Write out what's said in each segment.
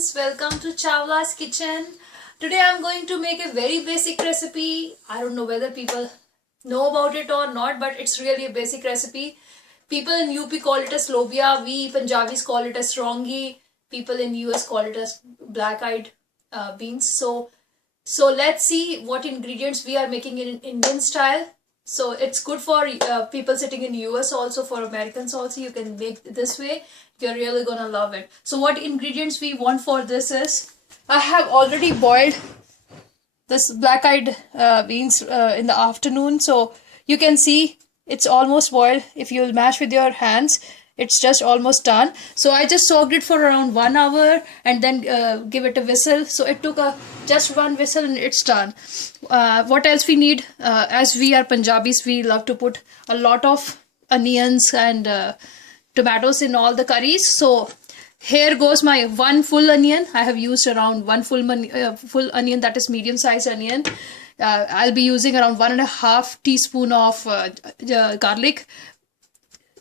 friends, welcome to Chawla's Kitchen. Today I'm going to make a very basic recipe. I don't know whether people know about it or not, but it's really a basic recipe. People in UP call it as lobia, we Punjabis call it as rongi, people in US call it as black-eyed beans. So let's see what ingredients we are making in Indian style. So it's good for people sitting in US also, for Americans also. You can make this way. You're really gonna love it. So what ingredients we want for this is, I have already boiled this black-eyed beans in the afternoon. So you can see it's almost boiled. If you'll mash with your hands, it's just almost done. So I just soaked it for around 1 hour and then give it a whistle. So it took just one whistle and it's done. What else we need? As we are Punjabis, we love to put a lot of onions and tomatoes in all the curries. So here goes my one full onion. I have used around one full onion, that is medium sized onion. I'll be using around 1.5 teaspoon of garlic.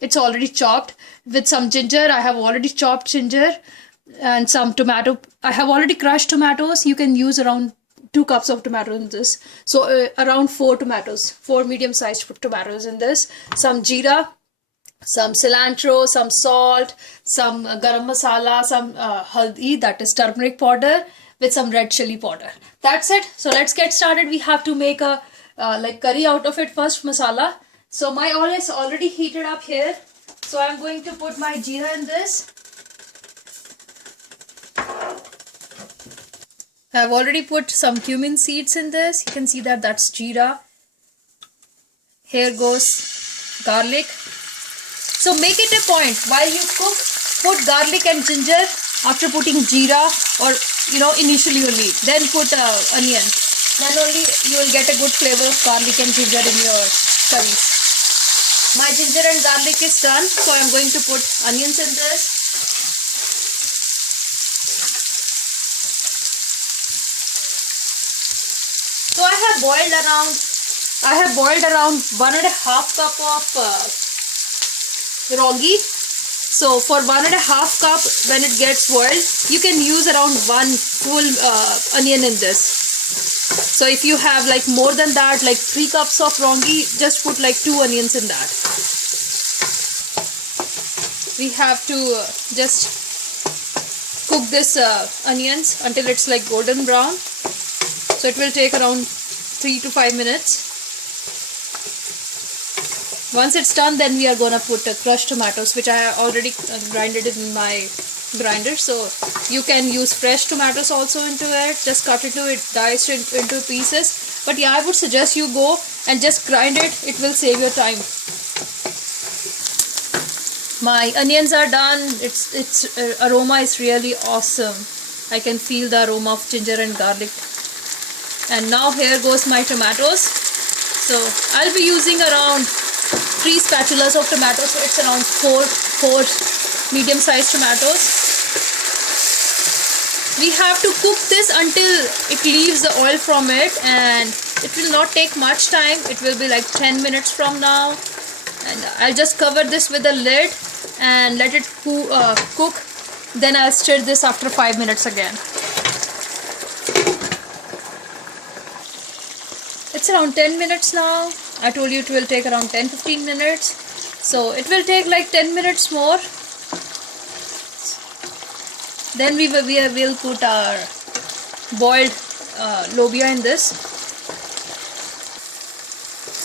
It's already chopped. With some ginger, I have already chopped ginger, and some tomato. I have already crushed tomatoes. You can use around 2 cups of tomato in this. So around 4 tomatoes, 4 medium sized tomatoes in this. Some jeera, some cilantro, some salt, some garam masala, some haldi, that is turmeric powder, with some red chili powder. That's it. So let's get started. We have to make a like curry out of it first, masala. So my oil is already heated up here. So I'm going to put my jeera in this. I've already put some cumin seeds in this. You can see that that's jeera. Here goes garlic. So make it a point while you cook, put garlic and ginger after putting jeera, or initially only. Then put onion. Then only you will get a good flavor of garlic and ginger in your curries. My ginger and garlic is done, so I am going to put onions in this. So I have boiled around 1.5 cup of rongi. So for 1.5 cup, when it gets boiled, you can use around 1 full onion in this. So if you have like more than that, like 3 cups of rongi, just put like 2 onions in that. We have to just cook this onions until it's like golden brown. So it will take around 3 to 5 minutes. Once it's done, then we are gonna put crushed tomatoes, which I have already grinded in my grinder. So you can use fresh tomatoes also into it. Just cut it dice it into pieces. But yeah, I would suggest you go and just grind it. It will save your time. My onions are done. Its aroma is really awesome. I can feel the aroma of ginger and garlic. And now here goes my tomatoes. So I'll be using around 3 spatulas of tomatoes. So it's around 4 medium sized tomatoes. We have to cook this until it leaves the oil from it, and it will not take much time. It will be like 10 minutes from now, and I'll just cover this with a lid and let it cook. Then I'll stir this after 5 minutes again. It's around 10 minutes now. I told you it will take around 10-15 minutes. So it will take like 10 minutes more. Then we will put our boiled lobia in this.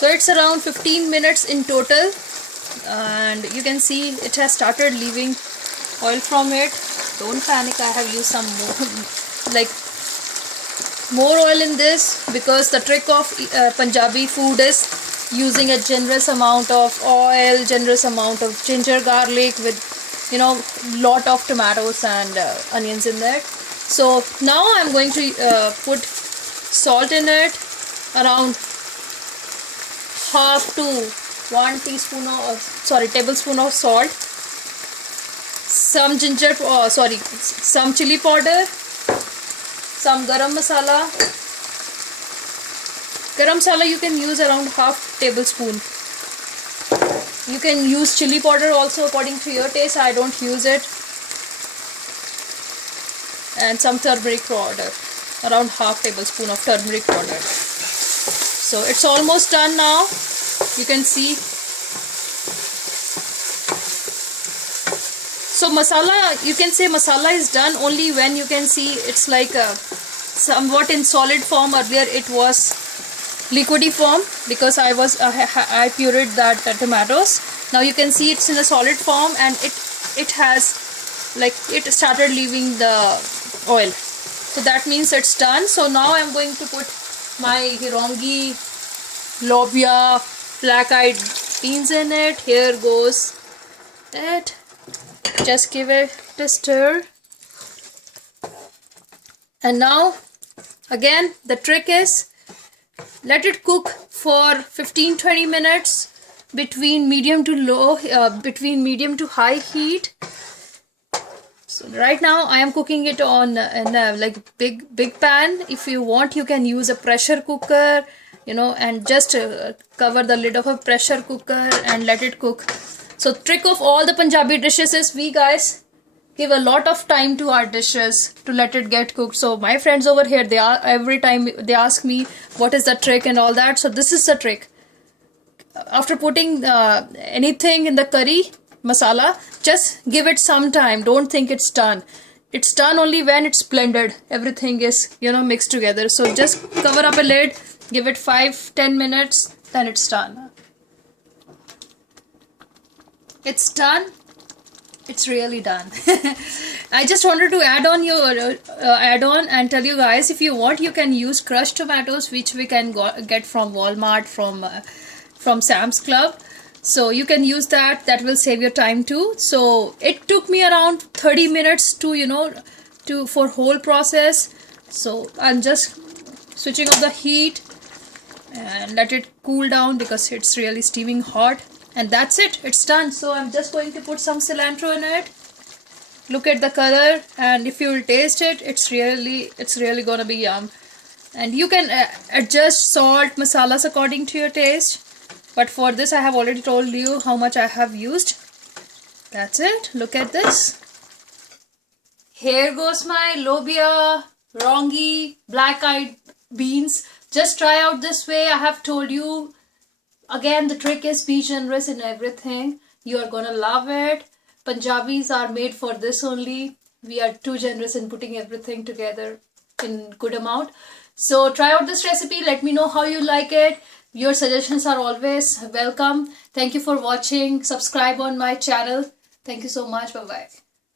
So it's around 15 minutes in total. And you can see it has started leaving oil from it. Don't panic, I have used some more oil in this, because the trick of Punjabi food is using a generous amount of oil, generous amount of ginger, garlic, with lot of tomatoes and onions in there. So now I'm going to put salt in it, around half to 1 teaspoon of tablespoon of salt, some some chili powder, some garam masala. Garam masala you can use around half tablespoon. You can use chili powder also according to your taste. I don't use it. and some turmeric powder, around half tablespoon of turmeric powder. So it's almost done now. You can see. So masala, you can say masala is done only when you can see it's like somewhat in solid form. Earlier it was liquidy form because I pureed that tomatoes. Now you can see it's in a solid form, and it has, like, it started leaving the oil. So that means it's done. So now I'm going to put my hirongi, lobia, black-eyed beans in it. Here goes it. Just give it a stir. And now again the trick is, let it cook for 15-20 minutes between medium to low, between medium to high heat. So right now I am cooking it on in a like big pan. If you want, you can use a pressure cooker, you know, and just cover the lid of a pressure cooker and let it cook. So trick of all the Punjabi dishes is, we guys give a lot of time to our dishes to let it get cooked. So my friends over here, they are, every time they ask me what is the trick and all that. So this is the trick. After putting anything in the curry masala, just give it some time. Don't think it's done. It's done only when it's blended. Everything is, you know, mixed together. So just cover up a lid, give it 5-10 minutes, then it's done. It's done. It's really done. I just wanted to add on and tell you guys, if you want, you can use crushed tomatoes, which we can get from Walmart, from Sam's Club. So you can use that. That will save your time too. So it took me around 30 minutes to, you know, for whole process. So I'm just switching off the heat and let it cool down because it's really steaming hot. And that's it, it's done. So I'm just going to put some cilantro in it. Look at the color, and if you will taste it, it's really gonna be yum. And you can adjust salt, masalas according to your taste. But for this, I have already told you how much I have used. That's it. Look at this. Here goes my lobia, rongi, black-eyed beans. Just try out this way. I have told you. Again, the trick is be generous in everything. You are gonna love it. Punjabis are made for this only. We are too generous in putting everything together in good amount. So try out this recipe. Let me know how you like it. Your suggestions are always welcome. Thank you for watching. Subscribe on my channel. Thank you so much. Bye-bye.